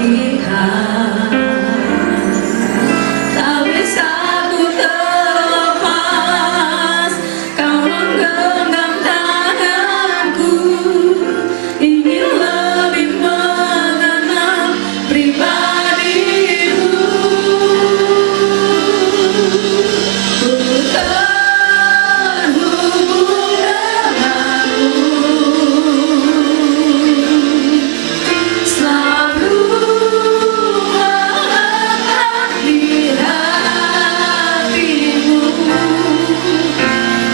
lihat. Tak bisa ku terlepas, kau menggenggam tanganku, ingin lebih mengenal pribadimu. Ku terhubung denganmu, selalu melekat di hatimu.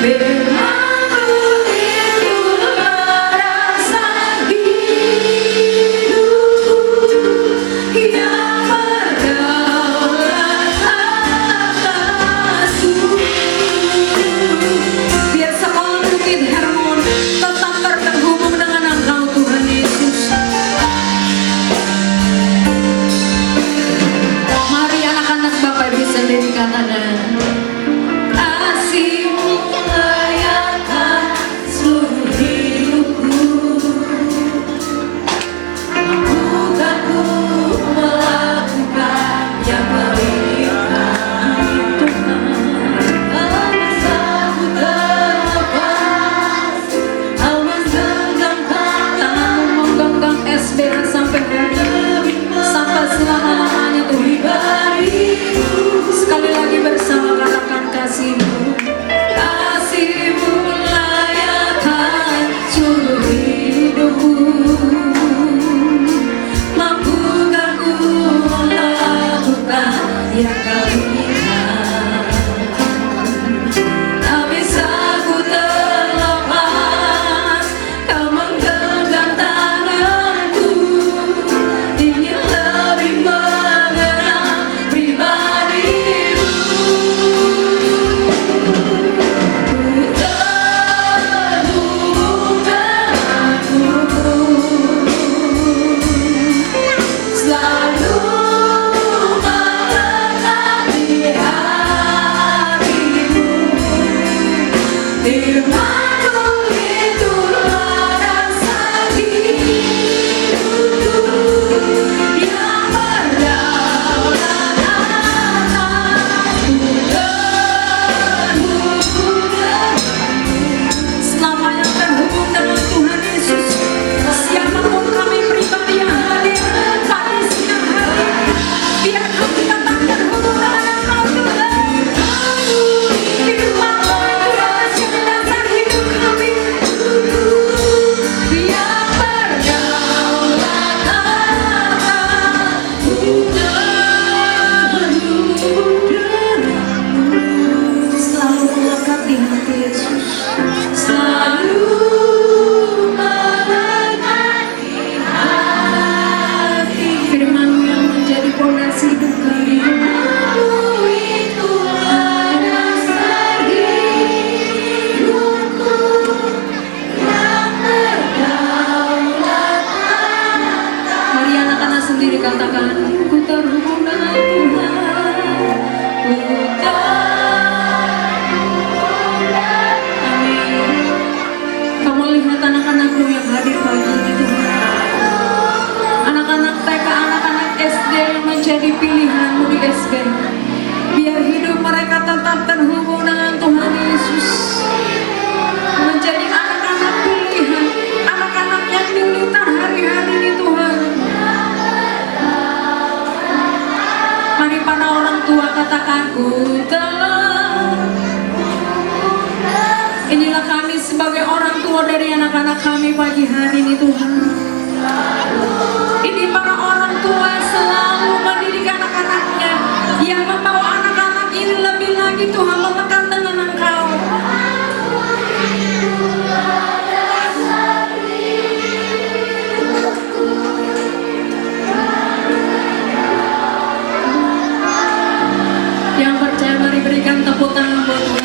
Firman-Mu itu merasa hidupku yang berdaulat atasku. Biar sekolah Bukit Hermon tetap terhubung dengan Engkau, Tuhan Yesus. Mari anak-anak Bapak Ibu sendiri katakan, kasih-Mu melayakkan seluruh hidupku. Mampukah ku melakukan yang berikan Tuhan? Tak bisa ku terlepas, kau menggenggam tanganmu, menggenggam SBH sampai hari, sampai selama-lamanya Tuhan. Sekali lagi bersama katakan kasih-Mu. Kasih-Mu melayakkan seluruh hidupku. Mampukah ku melakukan yang Kau inginkan? Tak bisa ku terlepas, Kau menggenggam tanganku, ingin lebih mengenal pribadimu. Ku terhubung denganmu, selalu melekat di hatimu. Firman-Mu itu merasa hidupku yang berdaulat atasku. Terhubung denganmu, selamanya terhubung dengan Tuhan Yesus. Siapapun kami pribadi yang hadir pada siang hari ini, biar kami tetap terhubung dengan Engkau, Tuhan. Firman-Mu itu rahasia mendasar hidup kami, yang berdaulat atasku. Terhubung denganmu, selalu melekat di hati Yesus, selalu melekat di hati. Firman-Mu yang menjadi pondasi hidup kami. Firman-Mu itu dasar hidupku yang berdaulat atas. Mari anak-anak sendiri katakan, ku terhubung dengan Tuhan. Ku terhubung dengan Amin. Kamu lihat anak-anakmu yang hadir pagi ini, Tuhan. Anak-anak TK, anak-anak SD yang menjadi pilihan-Mu di SD. Biar hidup mereka tetap terhubung dengan Tuhan Yesus. Menjadi anak-anak pilihan, anak-anak yang diminta hari-hari ini, Tuhan. Mari para orang tua katakan, ku inilah kami sebagai orang tua dari anak-anak kami pagi hari ini, Tuhan. Ini para orang tua selalu mendidik anak-anaknya, yang membawa anak-anak ini lebih lagi, Tuhan, melekat dengan Engkau. Yang percaya mari berikan tepuk tangan buat Tuhan.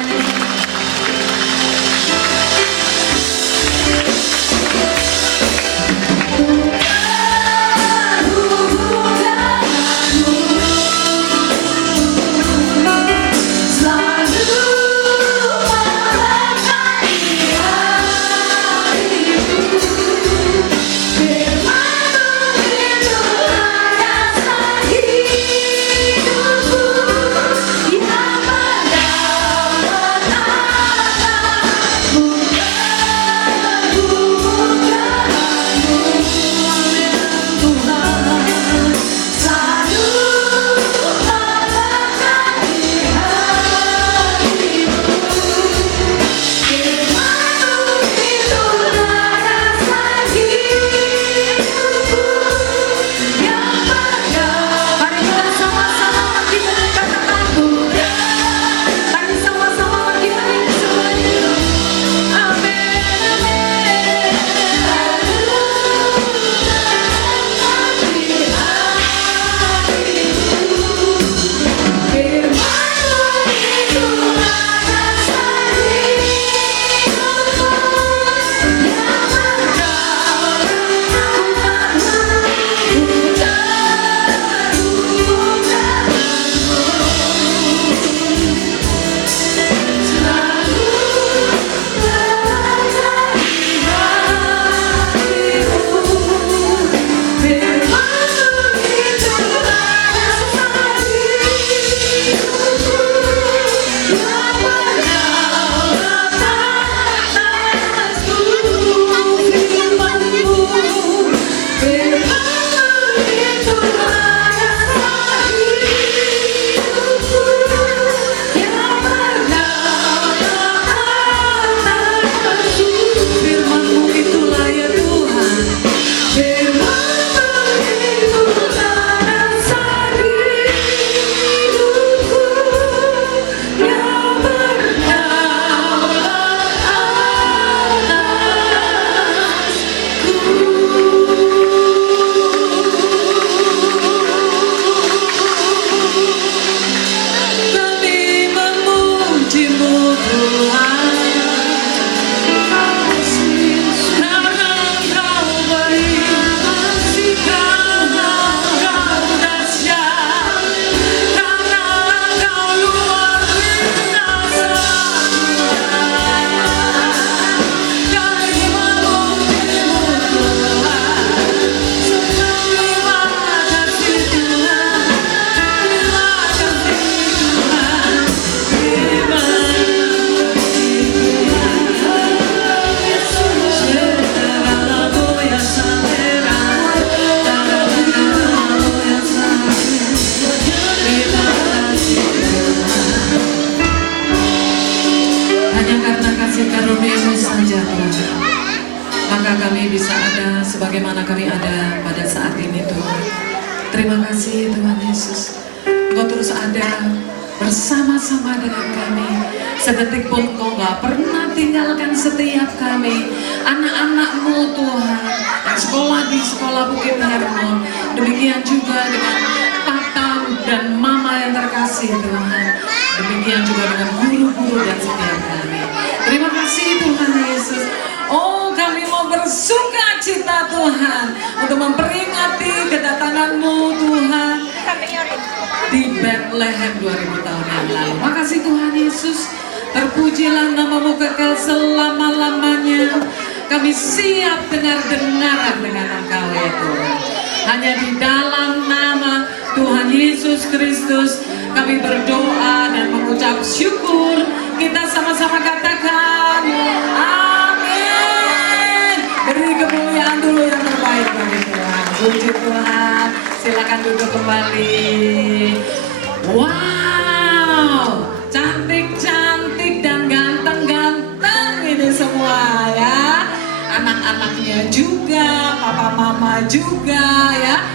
maka kami bisa ada sebagaimana kami ada pada saat ini Tuhan. Terima kasih Tuhan Yesus, Engkau terus ada bersama-sama dengan kami. Sedetik pun Engkau gak pernah tinggalkan setiap kami, anak-anak-Mu Tuhan, yang sekolah di sekolah Bukit Hermon. Demikian juga dengan Papa dan Mama yang terkasih Tuhan. Demikian juga dengan guru-guru dan setiap kami. Terima kasih Tuhan Yesus. Oh, kami mau bersuka cita Tuhan untuk memperingati kedatangan-Mu Tuhan di Bethlehem 2000 tahun yang lalu. Makasih Tuhan Yesus. Terpujilah nama-Mu kekal selama-lamanya. Kami siap dengar-dengaran dengan Engkau ya Tuhan. Hanya di dalam nama Tuhan Yesus Kristus kami berdoa dan mengucap syukur. Kita sama-sama katakan amin. Beri kemuliaan dulu yang terbaik bagi Tuhan. Puji Tuhan. Silakan duduk kembali. Wow, cantik-cantik dan ganteng-ganteng ini semua ya. Anak-anaknya juga, papa mama juga ya.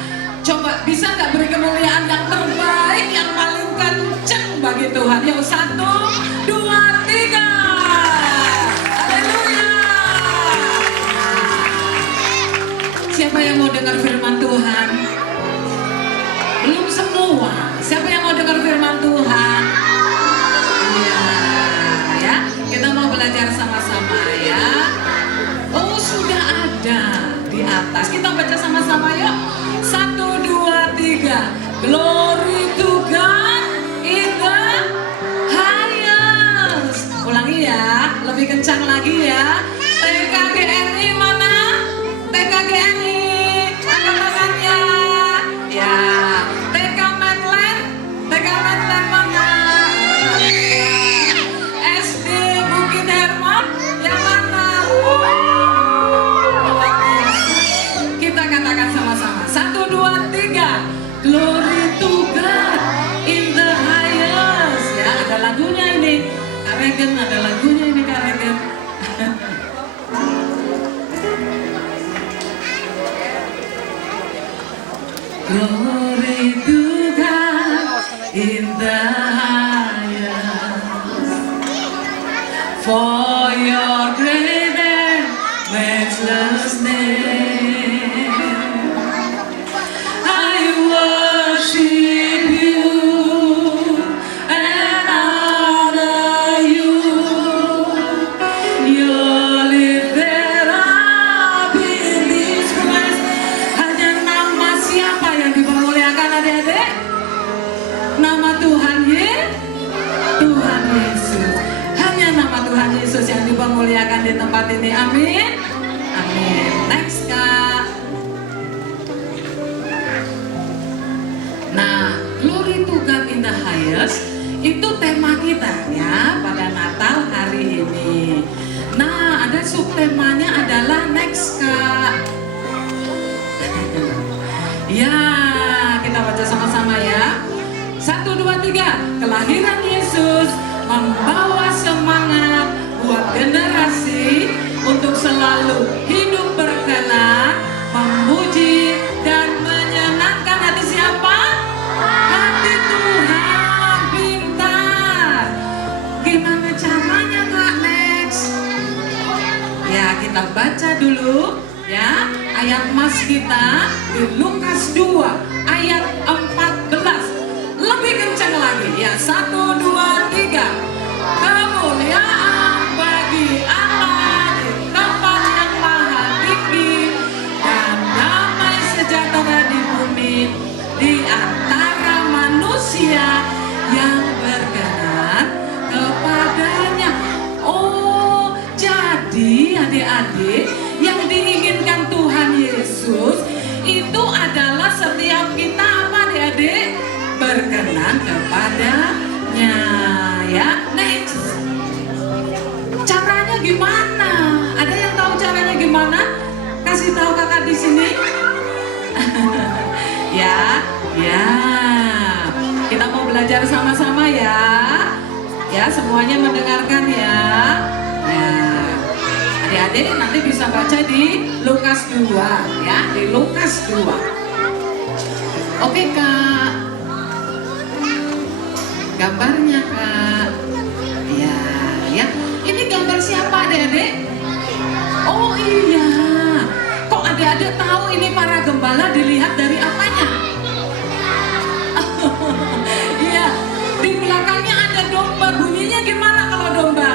Coba bisa nggak beri kemuliaan yang terbaik, yang paling kenceng bagi Tuhan. Yuk 1, 2, 3. Haleluya. Siapa yang mau dengar firman Tuhan? Belum semua. Siapa yang mau dengar firman Tuhan? Iya, ya. Kita mau belajar sama-sama ya. Oh, sudah ada di atas. Kita baca sama-sama yuk. 1, 2, 3. Glory to God in the highest. Ulangi ya, lebih kencang lagi ya. TKGRI mana? TKGRI. Angkat tangannya. Ya. TK Medland mana? SD Bukit Hermon yang mana? Kita katakan sama-sama. 1, 2, 3. Glory to God in the highest. Ya, ada lagunya ini. Kak Regen, ada lagunya ini Kak Regen. Glory to God in the highest, for your great and matchless name. I worship you and honor you. You're lifted up in this place. Hanya nama siapa yang dipermuliakan adik-adik? Nama Tuhan Tuhan Yesus. Hanya nama Tuhan Yesus yang dipermuliakan di tempat ini. Amin. Amin. Next Kak. Nah, Glory to God in the highest itu tema kita ya pada Natal hari ini. Nah, ada subtemanya adalah next Kak. Ya, kita baca sama-sama ya. 1, 2, 3. Kelahiran Yesus membawa semangat buat generasi untuk selalu hidup berkenan, memuji dan menyenangkan hati siapa? Hati Tuhan. Pintar. Gimana caranya Kak? Next. Ya, kita baca dulu ya ayat mas kita di Lukas 2 ayat 14. Lebih kencang lagi ya. 1, 2, 3. Kemuliaan bagi Allah di tempat yang maha tinggi dan damai sejahtera di bumi di antara manusia yang berkenan kepadanya. Oh, jadi adik-adik, yang diinginkan Tuhan Yesus itu adalah setiap kita apa adik-adik? Berkenan kepadanya ya. Next. Caranya gimana? Ada yang tahu caranya gimana? Kasih tahu kakak di sini. Ya, ya. Kita mau belajar sama-sama ya. Ya, semuanya mendengarkan ya. Ya. Adik-adik nanti bisa baca di Lukas 2 ya, di Lukas 2. Oke Kak, gambarnya Kak. Ya, ya. Ini gambar siapa adik-adik? Oh iya, kok adik-adik tahu ini para gembala dilihat dari apanya? Iya, di belakangnya ada domba. Bunyinya gimana kalau domba?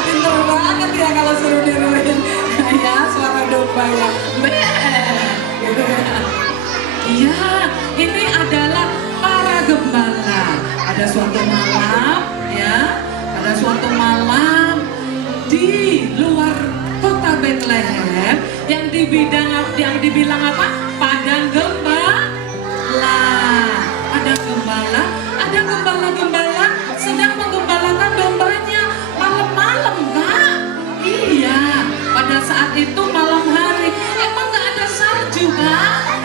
Pinter banget ya kalau suruh niruin. Ya, suara domba ya. Gitu ya. Iya, ini adalah para gembala. Ada suatu malam, ya, ada suatu malam di luar kota Bethlehem yang dibilang apa? Padang gembala. Ada gembala, ada gembala-gembala sedang menggembalakan dombanya malam-malam, Kak. Iya, pada saat itu malam hari. Emang nggak ada salju, Kak?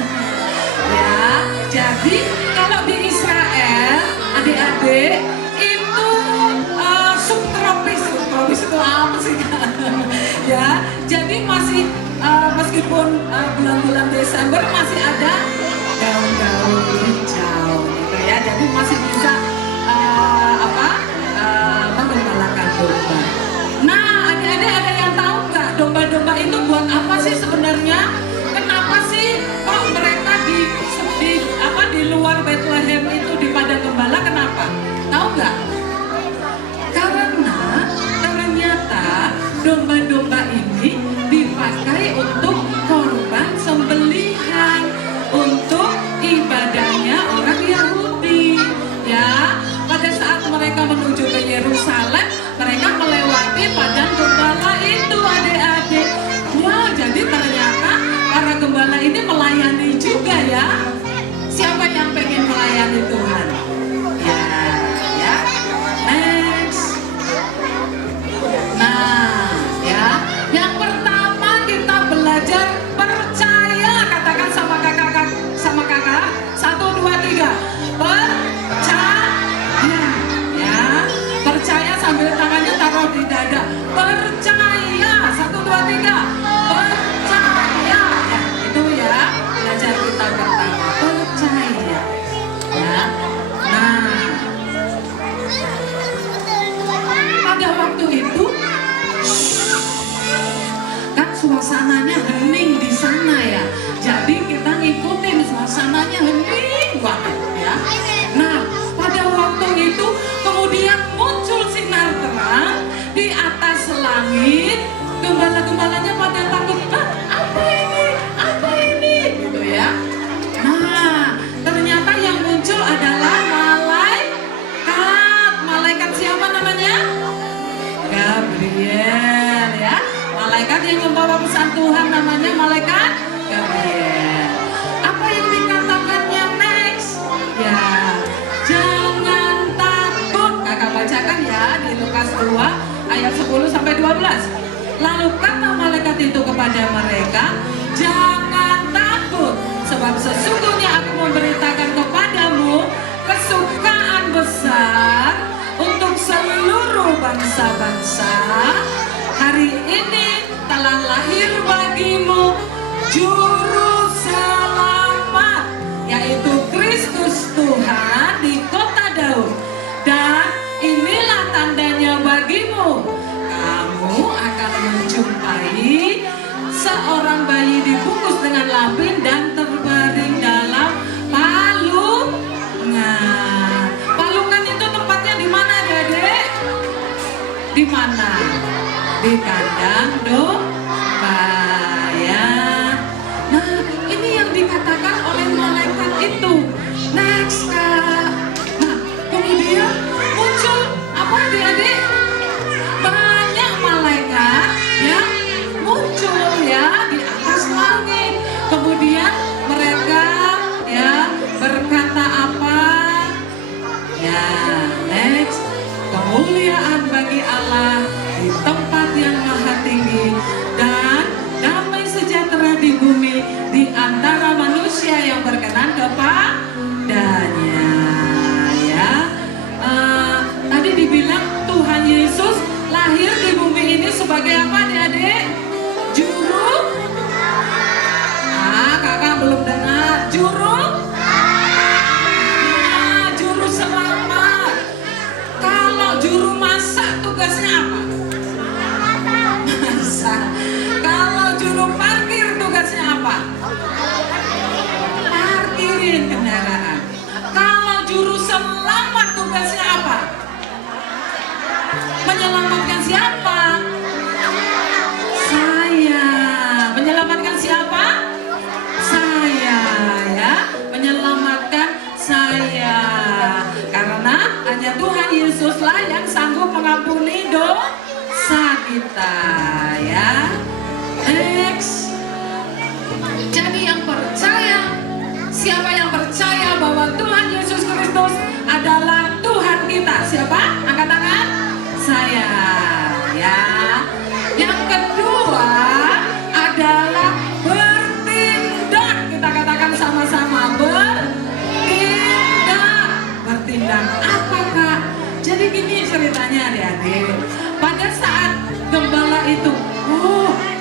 Ya, jadi kalau di Israel, adik-adik itu subtropis itu apa sih, Kak? Ya, jadi masih meskipun bulan-bulan Desember masih ada daun-daun hijau gitu ya, jadi masih bisa menggembalakan domba. Nah, adik-adik ada yang tahu nggak domba-domba itu buat apa sih sebenarnya? Kenapa sih kok mereka di luar Bethlehem itu di padang gembala? Kenapa? Tahu nggak? Karena ternyata domba-domba ini dipakai untuk korban sembelihan untuk ibadahnya orang Yahudi. Ya, pada saat mereka menuju ke Yerusalem, mereka melewati padang gembala itu, adik-adik. Wah, jadi ternyata para gembala ini melayani juga ya. Siapa yang pengen melayani Tuhan? Ya, ya. Next. Nah, ya. Yang pertama kita belajar percaya. Katakan sama kakak. 1, 2, 3. Percaya. Ya. Percaya sambil tangannya taruh di dada. Percaya. 1, 2, 3. Percaya. Ya, itu ya belajar kita pertama. Percaya. Ya. Nah, pada waktu itu kan suasananya hening di sana ya. Jadi kita ngikutin suasananya hening banget ya. Nah, pada waktu itu kemudian muncul sinar terang di atas langit. Gembala-gembalanya pada takut, apa ini? Apa ini? Gitu ya. Nah, ternyata yang muncul adalah malaikat. Malaikat siapa namanya? Gabriel ya. Malaikat yang membawa pesan Tuhan namanya malaikat Gabriel. Apa yang dikatakannya next? Ya, jangan takut. Kakak bacakan ya di Lukas 2 ayat 10 sampai 12. Lalu kata malaikat itu kepada mereka, jangan takut, sebab sesungguhnya aku memberitakan kepadamu kesukaan besar untuk seluruh bangsa-bangsa. Hari ini telah lahir bagimu Juru Selamat, yaitu Kristus Tuhan di kota Daud. Dan inilah tandanya bagimu, kamu akan menjumpai seorang bayi dibungkus dengan lapin dan terbaring dalam palungan. Palungan itu tempatnya di mana, Dedek? Di mana? Di kandang domba ya. Nah, ini yang dikatakan oleh malaikat itu. Next, Kak. Nah, kemudian muncul apa, adik-adik? Banyak malaikat yang muncul ya di atas langit. Kemudian mereka ya berkata apa? Ya, next. Kemuliaan bagi Allah di tempat yang maha tinggi dan damai sejahtera di bumi di antara manusia yang berkenan kepadanya ya. Tadi dibilang Tuhan hanya Tuhan Yesuslah yang sanggup mengampuni dosa kita, ya. Next. Jadi yang percaya, siapa yang percaya bahwa Tuhan Yesus Kristus adalah Tuhan kita? Siapa? Angkat tangan. Saya, ya. Yang kedua adalah bertindak. Kita katakan sama-sama, bertindak. Bertindak apa, Kak? Jadi gini ceritanya, adik-adik. Pada saat gembala itu,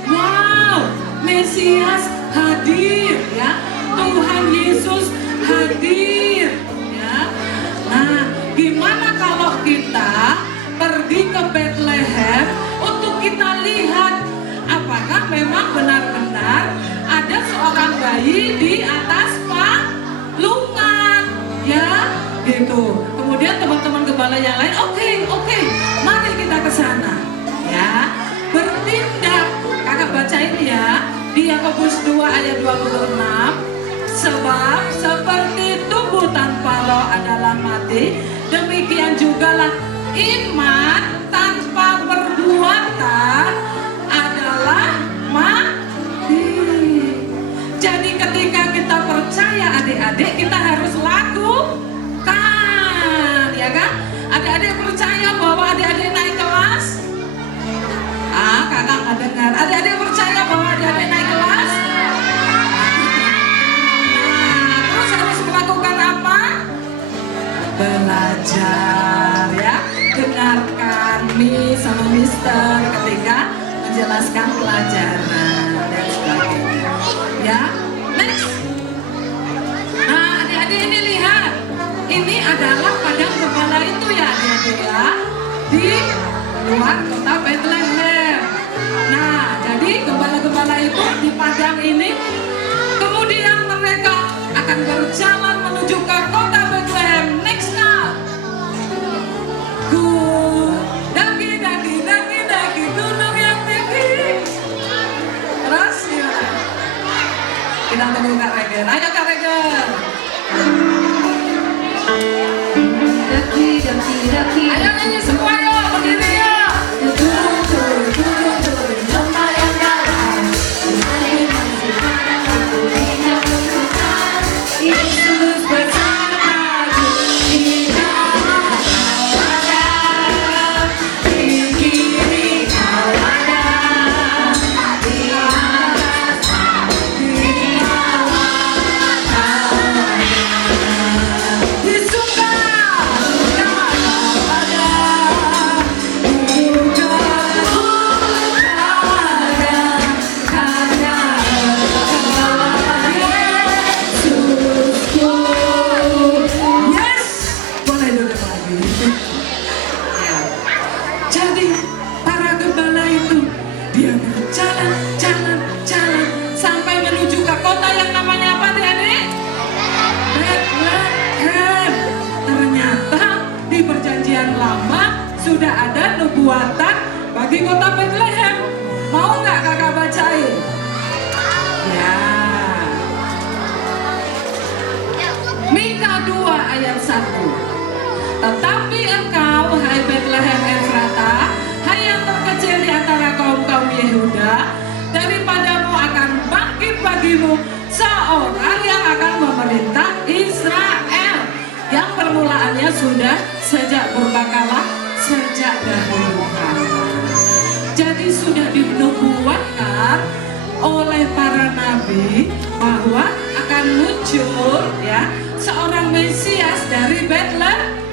wow, Mesias hadir, ya. Tuhan Yesus hadir, ya. Nah, gimana kalau kita pergi ke Bethlehem untuk kita lihat apakah memang benar-benar ada seorang bayi di atas palungan, ya, gitu. Kemudian teman-teman gembala yang lain, oke, mari kita ke sana, ya. Bertindak, kakak bacain ya, di Yakobus 2 ayat 26. Sebab seperti tubuh tanpa roh adalah mati, demikian jugalah iman tanpa perbuatan adalah mati. Jadi ketika kita percaya, adik-adik, kita harus lakukan, ya kan? Adik-adik percaya bahwa adik-adik naik kelas? Kakak nggak dengar. Adik-adik percaya bahwa adik-adik naik kelas? Terus harus melakukan apa? Belajar, ya. Dengarkan Miss sama Mister ketika menjelaskan pelajaran dan sebagainya, ya. Next. Nah, adik-adik ini lihat, ini adalah padang gembala itu, ya, adik-adik, ya, di luar kota Bethlehem. Nah, jadi gembala-gembala itu di padang ini, kemudian mereka akan berjalan menuju ke kota Bethlehem. Next now. Daki gunung yang tinggi. Terus gimana? Kita tunggu Kak Regen. Ayo Kak Regen. Daki. Ayo nyanyi semua yuk, berdiri yuk. Yesus bersamaku di dalam kau ada, di kiri kau ada, di atas di bawah kau ada, di surga kau ada, di duka kau ada, karena yes, boleh duduk lagi. Ya. Jadi para gembala itu dia berjalan sampai menuju ke kota yang namanya apa, adik-adik? Bethlehem. Ternyata di perjanjian lama sudah ada nubuatan bagi kota Bethlehem. Mau nggak kakak bacain? Ya. Mika 2 ayat 1. Tetapi engkau, hai Bethlehem Efrata, hai yang terkecil di antara kaum-kaum Yehuda, daripadamu akan bangkit bagimu seorang yang akan memerintah Israel, yang permulaannya sudah sejak purbakala, sejak dahulu kala. Jadi sudah dinubuatkan oleh para nabi bahwa akan muncul, ya, seorang Mesias dari Bethlehem,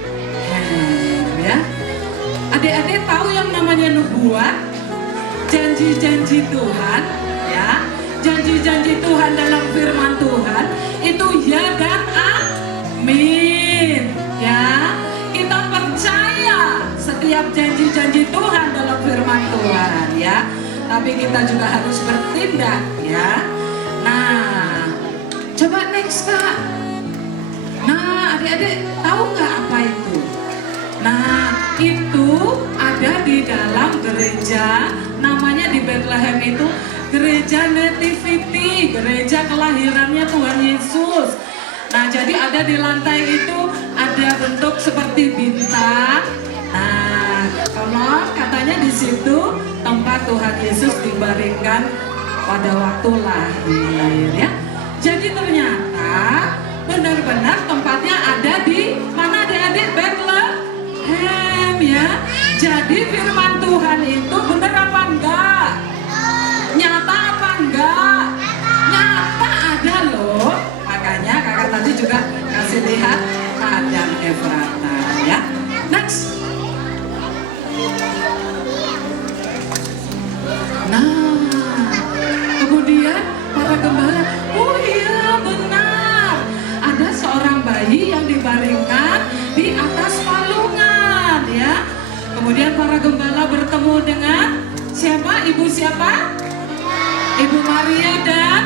ya. Adik-adik tahu yang namanya nubuat, janji-janji Tuhan, ya. Janji-janji Tuhan dalam firman Tuhan itu ya dan amin, ya. Kita percaya setiap janji-janji Tuhan dalam firman Tuhan, ya. Tapi kita juga harus bertindak, ya. Nah, coba next Kak. Nah, adik-adik tahu nggak apa itu? Nah, itu ada di dalam gereja, namanya di Bethlehem itu gereja Nativity, gereja kelahirannya Tuhan Yesus. Nah, jadi ada di lantai itu ada bentuk seperti bintang. Nah, kalau katanya di situ tempat Tuhan Yesus dibaringkan pada waktu lahir ya. Jadi ternyata benar-benar tempatnya ada di mana adik-adik? Bethlehem ya. Jadi firman Tuhan itu benar apa enggak? Nyata apa enggak? Nyata ada loh. Makanya kakak tadi juga kasih lihat padang Efrata ya. Next. Nah, kemudian para gembala, oh iya benar, ada seorang bayi yang dibaringkan di atas palungan ya. Kemudian para gembala bertemu dengan siapa? Ibu siapa? Ibu Maria dan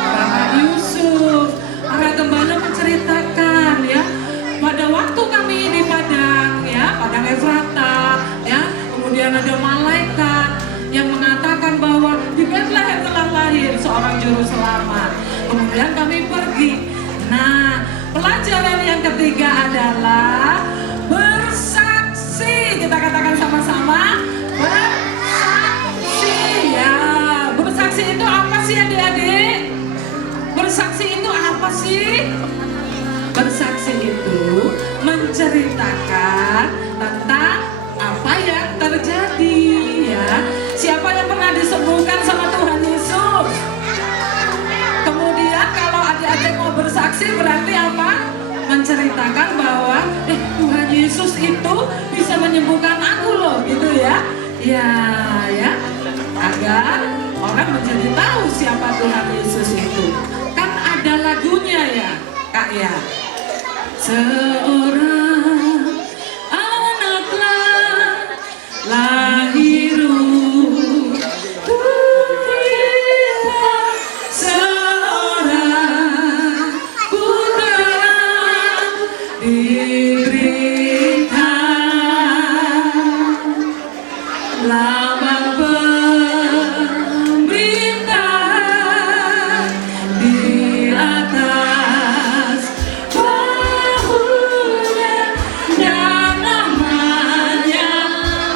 Bapak Yusuf. Para gembala menceritakan ya, pada waktu kami di padang ya, padang Efrata ya, kemudian ada malaikat yang mengatakan bahwa di Bethlehem telah lahir seorang juru selamat. Kemudian kami pergi. Nah, pelajaran yang ketiga adalah bersaksi. Kita katakan sama-sama, bersaksi ya. Bersaksi itu apa sih adik-adik? Bersaksi itu apa sih? Bersaksi itu menceritakan tentang apa yang terjadi ya. Siapa yang pernah disembuhkan sama Tuhan Yesus? Kemudian kalau adik-adik mau bersaksi berarti apa? Menceritakan bahwa Tuhan Yesus itu bisa menyembuhkan aku loh, gitu ya. Ya, agar orang menjadi tahu siapa Tuhan Yesus itu. Kan ada lagunya ya, Kak ya. Seorang anaklah lahiru, seorang putra diberikan, lambang pemerintahan di atas bahunya, dan namanya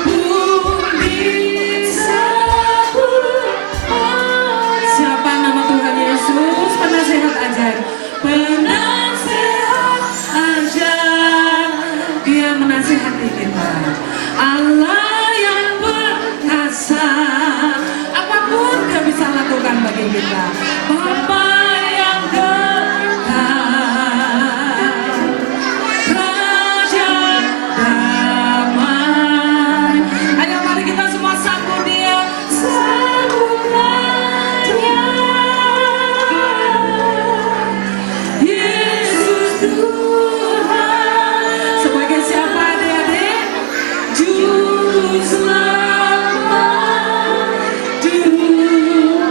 pun disebut. Siapa nama Tuhan Yesus? Penasehat ajaib. Penasehat ajaib. Dia menasihati kita. Allah yang perkasa, apapun Dia bisa lakukan bagi kita. Bapa yang kekal, Raja damai. Ayo mari kita semua sambut Dia, sambutlah Dia. Yesus Tuhan. Sebagai siapa adik-adik? Juru selamat dunia.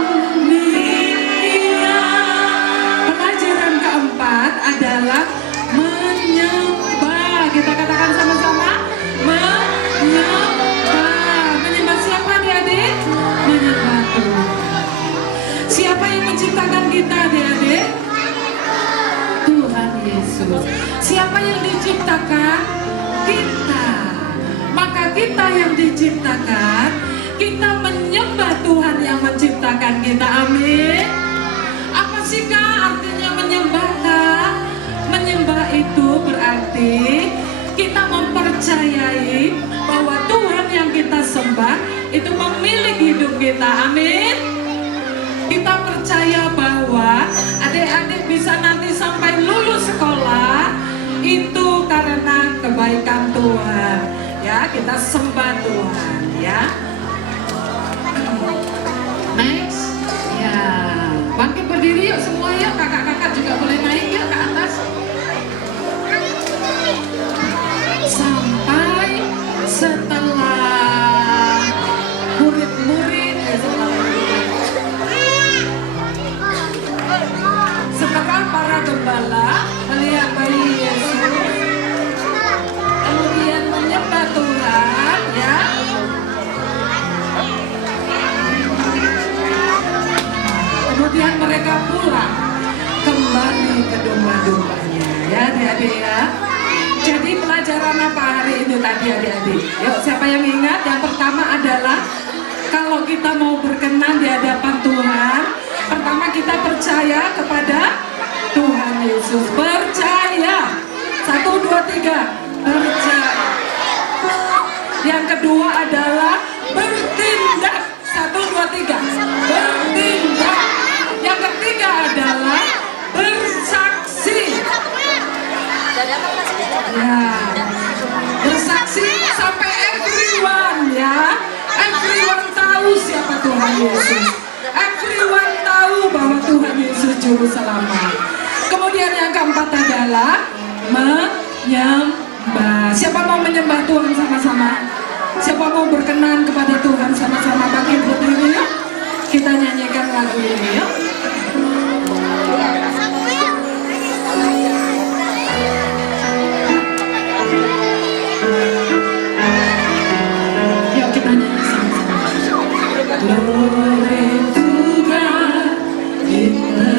Pelajaran keempat adalah menyembah. Kita katakan sama-sama, menyembah. Menyembah siapa adik-adik? Menyembah Tuhan. Siapa yang menciptakan kita adik-adik? Tuhan Yesus. Siapa yang diciptakan? Kita. Maka kita yang diciptakan, kita menyembah Tuhan yang menciptakan kita. Amin. Apa sih Kak artinya menyembah Kak? Menyembah itu berarti kita mempercayai bahwa Tuhan yang kita sembah itu pemilik hidup kita. Amin. Kita percaya bahwa adik-adik bisa nanti sampai lulus sekolah itu karena kebaikan Tuhan. Ya, kita sembah Tuhan ya. Next. Ya, bangkit berdiri yuk semua ya. Kakak-kakak juga boleh naik ya ke atas. Sampai setelah murid-murid setelah para gembala melihat bayi Yesus, kemudian menyembah Tuhan ya. Kemudian mereka pulang kembali ke domba-dombanya ya adik-adik ya. Jadi pelajaran apa hari ini tadi adik-adik? Yuk, siapa yang ingat? Yang pertama adalah kalau kita mau berkenan di hadapan Tuhan, pertama kita percaya kepada Tuhan Yesus. Percaya. 1, 2, 3. Percaya. Yang kedua adalah bertindak. 1, 2, 3. Bertindak. Yang ketiga adalah bersaksi. Ya, bersaksi sampai everyone ya. Everyone tahu siapa Tuhan Yesus. Everyone tahu bahwa Tuhan Yesus juru selamat. Kemudian yang keempat adalah menyembah. Siapa mau menyembah Tuhan sama-sama? Siapa mau berkenan kepada Tuhan sama-sama? Bangkit berdiri yuk. Kita nyanyikan lagu ini yuk. Yuk kita nyanyi sama-sama. Glory to God in the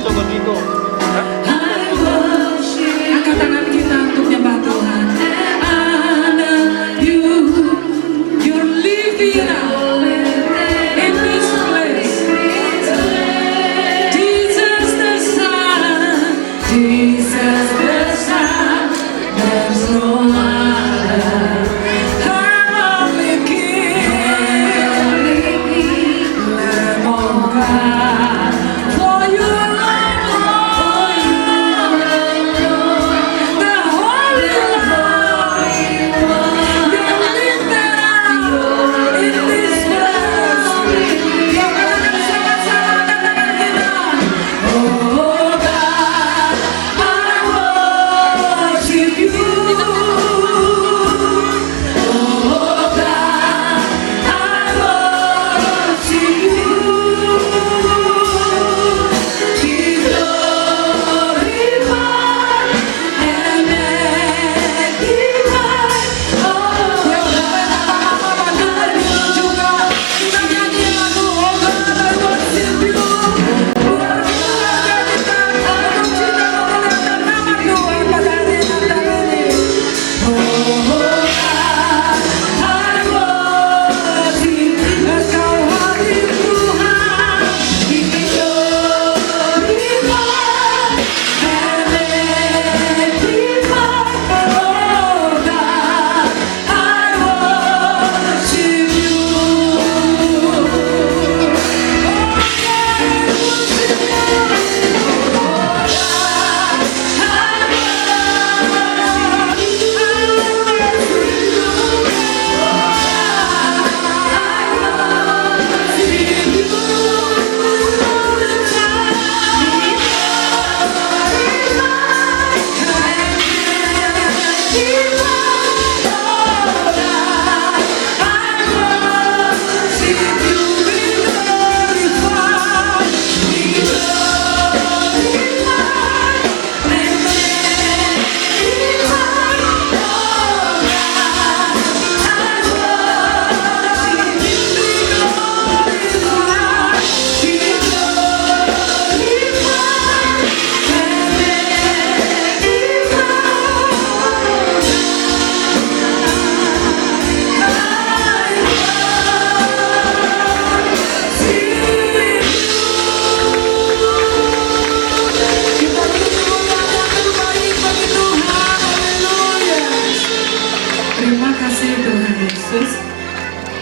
coba gitu. Angkat tangan kita untuk menyembah Tuhan. Honor you, you're living out in this place. Jesus the Son, Jesus the Son, there's no other. Our only King, Lamb of God, for you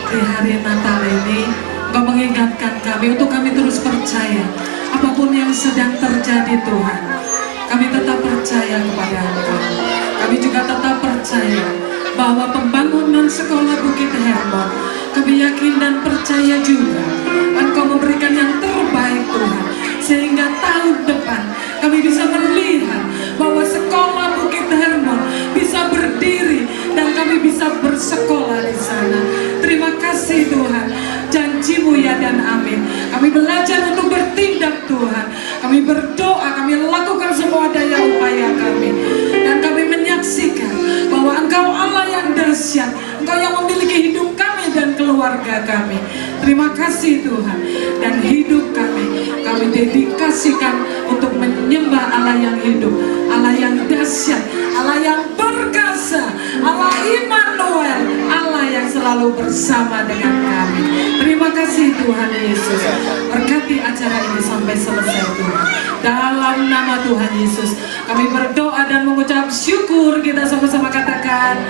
di hari Natal ini Engkau mengingatkan kami untuk kami terus percaya apapun yang sedang terjadi Tuhan, kami tetap percaya kepada Engkau. Kami juga tetap percaya bahwa pembangunan sekolah Bukit Hermon, kami yakin dan percaya juga Engkau memberikan yang terbaik Tuhan, sehingga tahun depan kami bisa melihat bahwa sekolah Bukit Hermon bisa berdiri dan kami bisa bersekolah di sana. Terima kasih Tuhan, janji-Mu ya dan amin. Kami belajar untuk bertindak Tuhan, kami berdoa, kami lakukan semua daya upaya kami, dan kami menyaksikan bahwa Engkau Allah yang dahsyat, Engkau yang memiliki hidup kami dan keluarga kami. Terima kasih Tuhan. Dan hidup kami dedikasikan untuk menyembah Allah yang hidup, Allah yang dahsyat, Allah yang berkuasa, Allah Immanuel, Allah yang selalu bersama dengan kami. Terima kasih Tuhan Yesus. Berkati acara ini sampai selesai Tuhan. Dalam nama Tuhan Yesus kami berdoa dan mengucap syukur. Kita sama-sama katakan